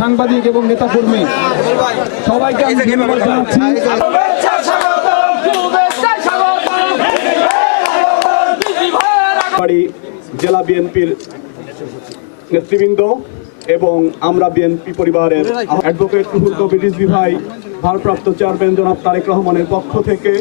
সাংবাদিক এবং নেতা কর্মী সবাইকে আমি ধন্যবাদ জানাচ্ছি জেলা বিএনপির নেতৃবৃন্দ এবং আমরা বিএনপি পরিবারের অ্যাডভোকেট রুহুল কবির রিজভি ভাই, ভারপ্রাপ্ত চেয়ারম্যান জনাব তারেক রহমানের পক্ষ থেকে।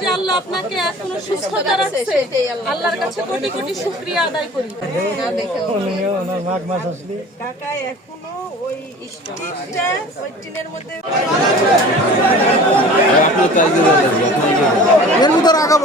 যে আল্লাহ আপনাকে এখনও সুস্থতা রাখছে আল্লাহর কাছে কোটি কোটি শুক্রিয়া আদায় করি। কাকা এখনও ওই ওই টিনের মধ্যে